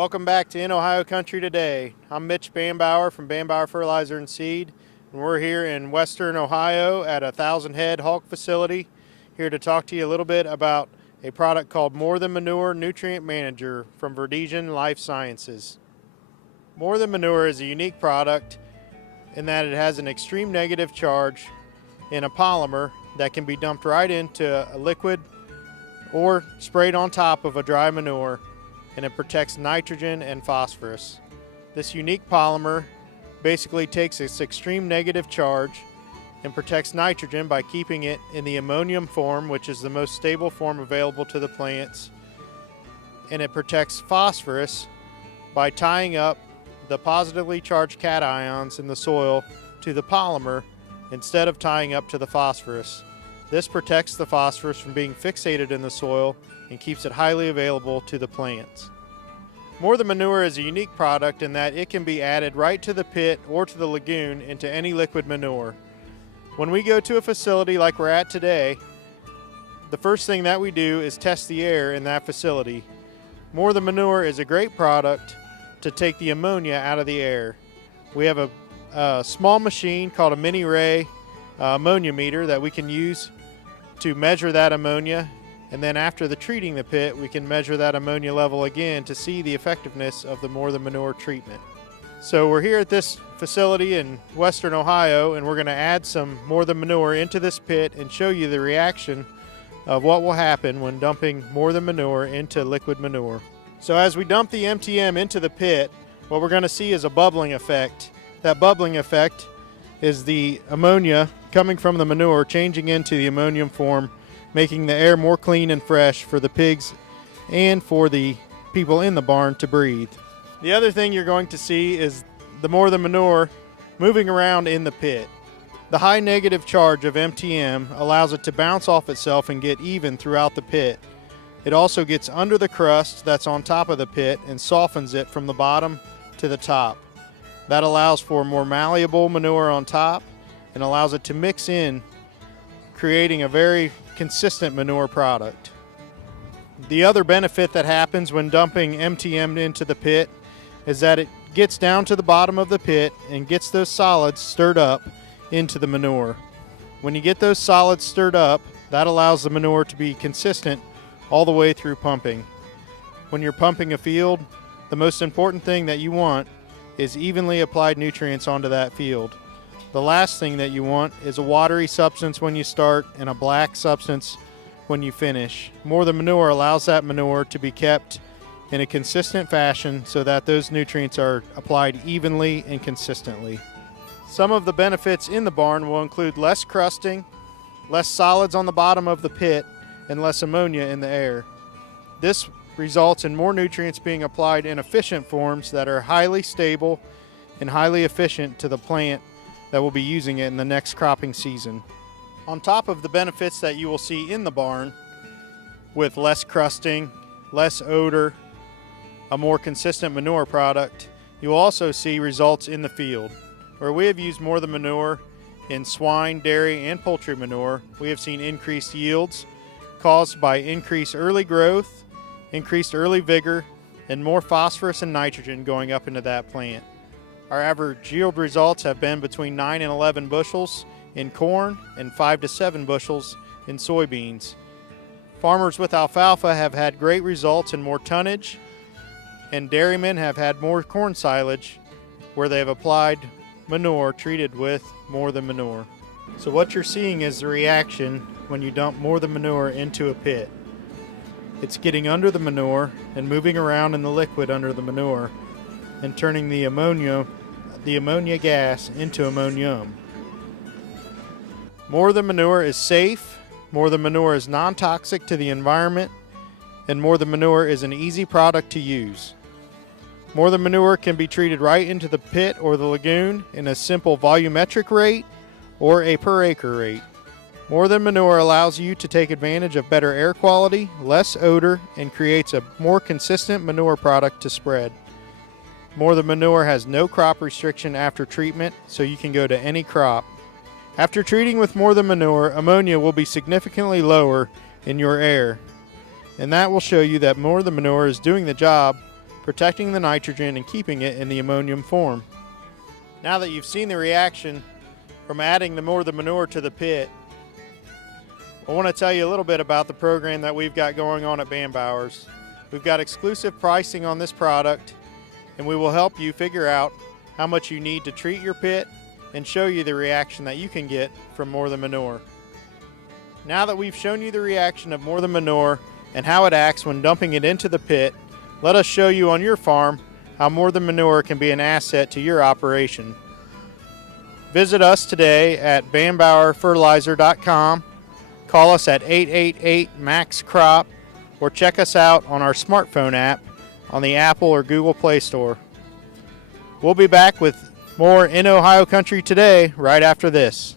Welcome back to In Ohio Country Today. I'm Mitch Bambauer from Bambauer Fertilizer and Seed, and we're here in Western Ohio at a 1,000 head hog facility, here to talk to you a little bit about a product called More Than Manure Nutrient Manager from Verdesian Life Sciences. More Than Manure is a unique product in that it has an extreme negative charge in a polymer that can be dumped right into a liquid or sprayed on top of a dry manure, and it protects nitrogen and phosphorus. This unique polymer basically takes this extreme negative charge and protects nitrogen by keeping it in the ammonium form, which is the most stable form available to the plants, and it protects phosphorus by tying up the positively charged cations in the soil to the polymer instead of tying up to the phosphorus. This protects the phosphorus from being fixated in the soil and keeps it highly available to the plants. More Than Manure is a unique product in that it can be added right to the pit or to the lagoon into any liquid manure. When we go to a facility like we're at today, the first thing that we do is test the air in that facility. More Than Manure is a great product to take the ammonia out of the air. We have a small machine called a mini ray ammonia meter that we can use to measure that ammonia, and then after treating the pit, we can measure that ammonia level again to see the effectiveness of the More Than Manure treatment. So we're here at this facility in Western Ohio, and we're going to add some More Than Manure into this pit and show you the reaction of what will happen when dumping More Than Manure into liquid manure. So as we dump the MTM into the pit, what we're going to see is a bubbling effect. That bubbling effect is the ammonia coming from the manure changing into the ammonium form, making the air more clean and fresh for the pigs and for the people in the barn to breathe. The other thing you're going to see is the More Than Manure moving around in the pit. The high negative charge of MTM allows it to bounce off itself and get even throughout the pit. It also gets under the crust that's on top of the pit and softens it from the bottom to the top. That allows for more malleable manure on top and allows it to mix in, creating a very consistent manure product. The other benefit that happens when dumping MTM into the pit is that it gets down to the bottom of the pit and gets those solids stirred up into the manure. When you get those solids stirred up, that allows the manure to be consistent all the way through pumping. When you're pumping a field, the most important thing that you want is evenly applied nutrients onto that field. The last thing that you want is a watery substance when you start and a black substance when you finish. More Than Manure allows that manure to be kept in a consistent fashion so that those nutrients are applied evenly and consistently. Some of the benefits in the barn will include less crusting, less solids on the bottom of the pit, and less ammonia in the air. This results in more nutrients being applied in efficient forms that are highly stable and highly efficient to the plant that will be using it in the next cropping season. On top of the benefits that you will see in the barn with less crusting, less odor, a more consistent manure product, you will also see results in the field. Where we have used More Than Manure in swine, dairy, and poultry manure, we have seen increased yields caused by increased early growth, increased early vigor, and more phosphorus and nitrogen going up into that plant. Our average yield results have been between 9 and 11 bushels in corn and 5 to 7 bushels in soybeans. Farmers with alfalfa have had great results in more tonnage, and dairymen have had more corn silage where they have applied manure treated with More Than Manure. So what you're seeing is the reaction when you dump More Than Manure into a pit. It's getting under the manure and moving around in the liquid under the manure and turning the ammonia gas into ammonium. More Than Manure is safe, More Than Manure is non-toxic to the environment, and More Than Manure is an easy product to use. More Than Manure can be treated right into the pit or the lagoon in a simple volumetric rate or a per acre rate. More Than Manure allows you to take advantage of better air quality, less odor, and creates a more consistent manure product to spread. More Than Manure has no crop restriction after treatment, so you can go to any crop. After treating with More Than Manure, ammonia will be significantly lower in your air, and that will show you that More Than Manure is doing the job protecting the nitrogen and keeping it in the ammonium form. Now that you've seen the reaction from adding the more the manure to the pit, I want to tell you a little bit about the program that we've got going on at Bambauer's. We've got exclusive pricing on this product, and we will help you figure out how much you need to treat your pit and show you the reaction that you can get from more than manure. Now that we've shown you the reaction of more than manure and how it acts when dumping it into the pit, let us show you on your farm how more than manure can be an asset to your operation. Visit us today at BAMBAUERFertilizer.com, call us at 888-MAX-CROP, or check us out on our smartphone app on the Apple or Google Play Store. We'll be back with more In Ohio Country Today right after this.